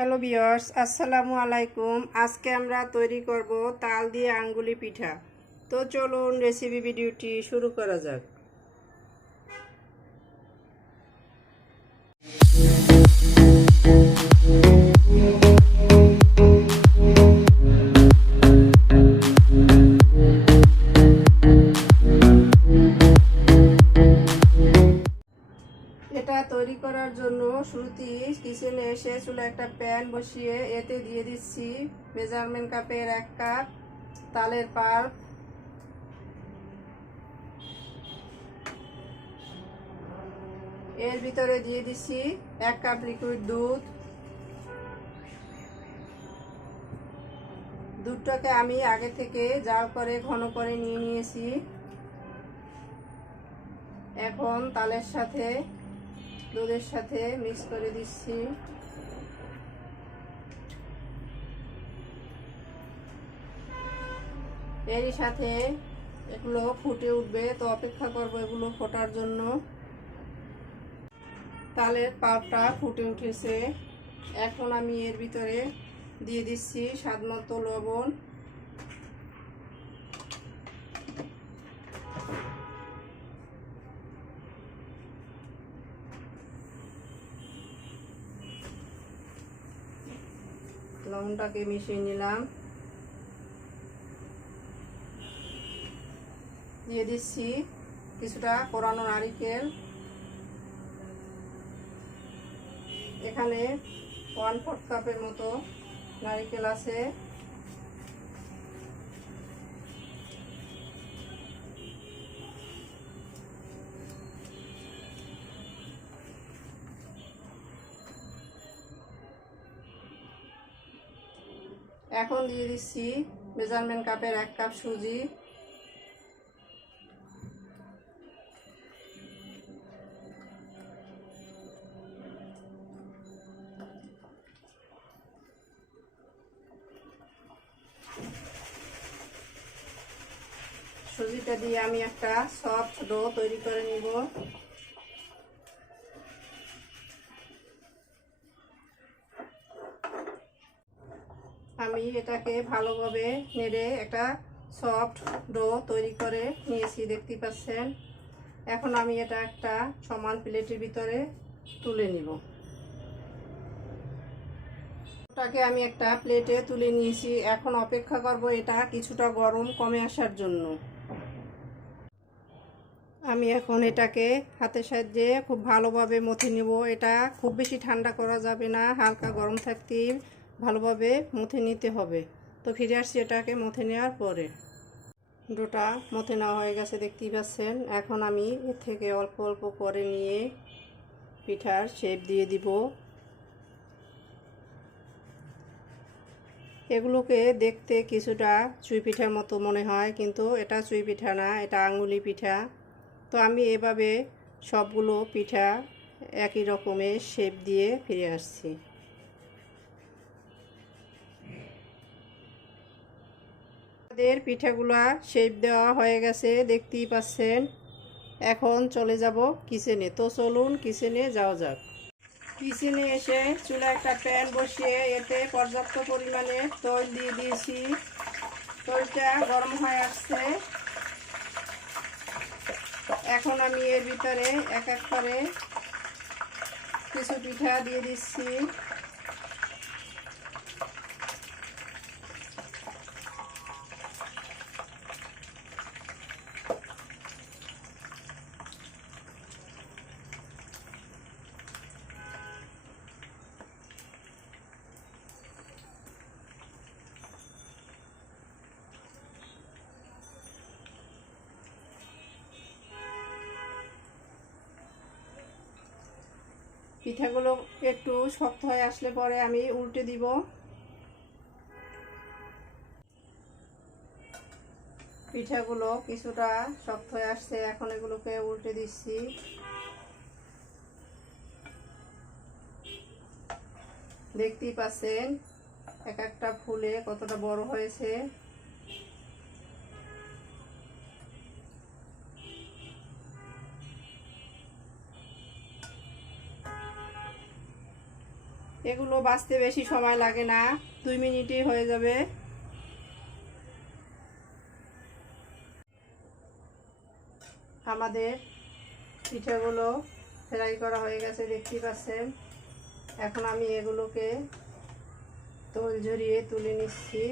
Hello বিয়ার্স আসসালামু আলাইকুম। আজকে আমরা তৈরি করব তাল দিয়ে আঙ্গুলি পিঠা। তো চলুন রেসিপি ভিডিওটি শুরু করা যাক। এটা বসিয়ে এতে দিয়ে দিচ্ছি। মেজারমেন্ট কাপের এক কাপ তালের পাল্প এর ভিতরে দিয়ে দিচ্ছি এক কাপ লিকুইড দুধ। দুধটাকে আমি আগে থেকে জাল করে, ঘন করে নিয়ে নিয়েছি। এখন তালের সাথে দুধের সাথে মিক্স করে দিচ্ছি। এরই সাথে এগুলো ফুটে উঠবে। তো অপেক্ষা করব এগুলো ফোটার জন্য। তালের পাপটা ফুটে উঠেছে। এখন আমি এর ভিতরে দিয়ে দিচ্ছি স্বাদ মতো লবণ। লবণটাকে মিশিয়ে নিলাম। দিয়ে দিচ্ছি কিছুটা কোরানো নারিকেল। এখানে ওয়ান ফোর্থ কাপের মতো নারিকেল আছে। এখন দিয়ে দিচ্ছি মেজারমেন্ট কাপের এক কাপ সুজি। সুজিটা দিয়ে আমি একটা সফট ডো তৈরি করে নিব। আমি এটাকে ভালোভাবে নেড়ে একটা সফট ডো তৈরি করে নিয়েছি, দেখতে পাচ্ছেন? এখন আমি এটা একটা সমান প্লেটের ভিতরে তুলে নিব। ওটাকে আমি একটা প্লেটে তুলে নিয়েছি। এখন অপেক্ষা করব এটা কিছুটা গরম কমে আসার জন্য। আমি এখন এটাকে হাতের সাহায্যে খুব ভালোভাবে মথে নিব। এটা খুব বেশি ঠান্ডা করা যাবে না, হালকা গরম থাকতেই ভালোভাবে মথে নিতে হবে। তো ফিরে আসছি এটাকে মথে নেওয়ার পরে। ডোটা মথে নেওয়া হয়ে গেছে, দেখতেই পাচ্ছেন। এখন আমি এর থেকে অল্প অল্প করে নিয়ে পিঠার শেপ দিয়ে দিব। এগুলোকে দেখতে কিছুটা চুই পিঠার মতো মনে হয়, কিন্তু এটা চুই পিঠা না, এটা আঙুলি পিঠা। তো আমি এভাবে সবগুলো পিঠা একই রকমের শেপ দিয়ে ফিরে আসছি। আমাদের পিঠাগুলা শেপ দেওয়া হয়ে গেছে, দেখতেই পাচ্ছেন। এখন চলে যাব কিচেনে তো চলুন কিচেনে যাওয়া যাক। কিচেনে এসে চুলা একটা প্যান বসিয়ে এতে পর্যাপ্ত পরিমাণে তৈল দিয়ে দিয়েছি। তৈলটা গরম হয়ে আসছে। এখন আমি এর ভিতরে এক এক করে কিছু পিঠা দিয়ে দিচ্ছি। পিঠাগুলো একটু শক্ত হয়ে আসলে পরে আমি উল্টে দিব। পিঠাগুলো কিছুটা শক্ত হয়ে আসছে, এখন এগুলোকে উল্টে দিচ্ছি। দেখতেই পাচ্ছেন, এক একটা ফুলে কতটা বড় হয়েছে। এগুলো বাঁচতে বেশি সময় লাগে না। দুই মিনিটই হয়ে যাবে। আমাদের পিঠাগুলো ফ্রাই করা হয়ে গেছে, দেখতেই পাচ্ছেন। এখন আমি এগুলোকে তোল ঝরিয়ে তুলে নিচ্ছি।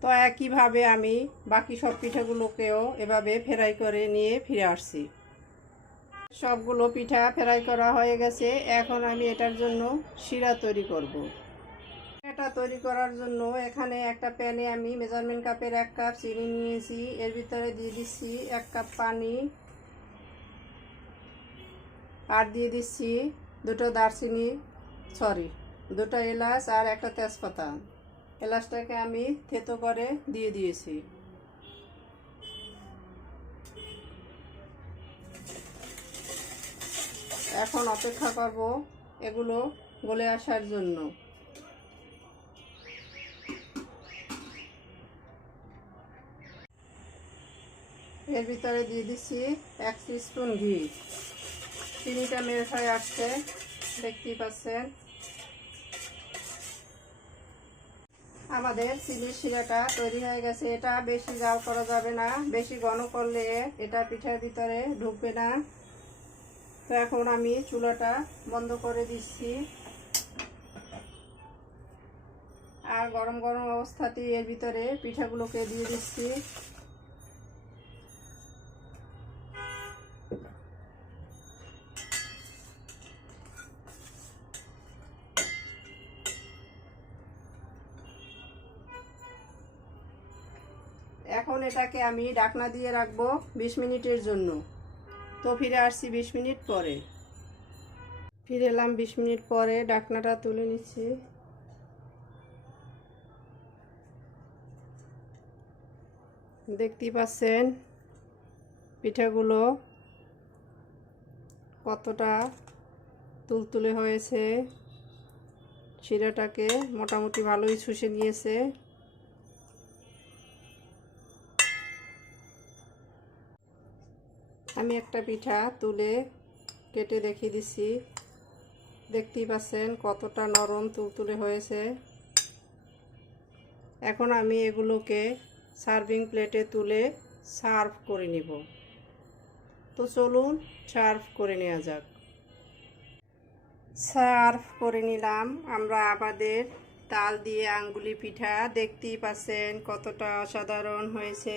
তো একইভাবে আমি বাকি সব পিঠাগুলোকেও এভাবে ফ্রাই করে নিয়ে ফিরে আসছি। সবগুলো পিঠা ফ্রাই করা হয়ে গেছে। এখন আমি এটার জন্য শিরা তৈরি করব। এটা তৈরি করার জন্য এখানে একটা প্যানে আমি মেজারমেন্ট কাপের এক কাপ চিনি নিয়েছি। এর ভিতরে দিয়ে দিচ্ছি এক কাপ পানি। আর দিয়ে দিচ্ছি দুটো দারচিনি সরি দুটো এলাচ আর একটা তেজপাতা। এলাচটাকে আমি থেতো করে দিয়ে দিয়েছি। এখন অপেক্ষা করব এগুলো গলে আসার জন্য। এর ভিতরে দিয়ে দিচ্ছি এক স্পুন ঘি। চিনিটা মেল্ট হয়ে আসছে, দেখতেই পাচ্ছেন। আমাদের চিনির শিরাটা তৈরি হয়ে গেছে। এটা বেশি জাল করা যাবে না, বেশি ঘন করলে এটা পিঠার ভিতরে ঢুকবে না। তো এখন আমি চুলাটা বন্ধ করে দিচ্ছি। আর গরম গরম অবস্থাতেই এর ভিতরে পিঠাগুলোকে দিয়ে দিচ্ছি। এখন এটাকে আমি ডাকনা দিয়ে রাখব বিশ মিনিটের জন্য। তো ফিরে আসছি বিশ মিনিট পরে। ফিরে এলাম বিশ মিনিট পরে, ডাকনাটা তুলে নিচ্ছি। দেখতেই পাচ্ছেন পিঠাগুলো কতটা তুলতুলে হয়েছে। শিরাটাকে মোটামুটি ভালোই শুষে নিয়েছে। আমি একটা পিঠা তুলে কেটে দেখিয়ে দিচ্ছি দেখতেই পাচ্ছেন কতটা নরম তুলতুলে হয়েছে। এখন আমি এগুলোকে সার্ভিং প্লেটে তুলে সার্ভ করে নিব। তো চলুন সার্ভ করে নেওয়া যাক। সার্ভ করে নিলাম। আমরা আমাদের তাল দিয়ে আঙ্গুলি পিঠা। দেখতেই পাচ্ছেন কতটা অসাধারণ হয়েছে।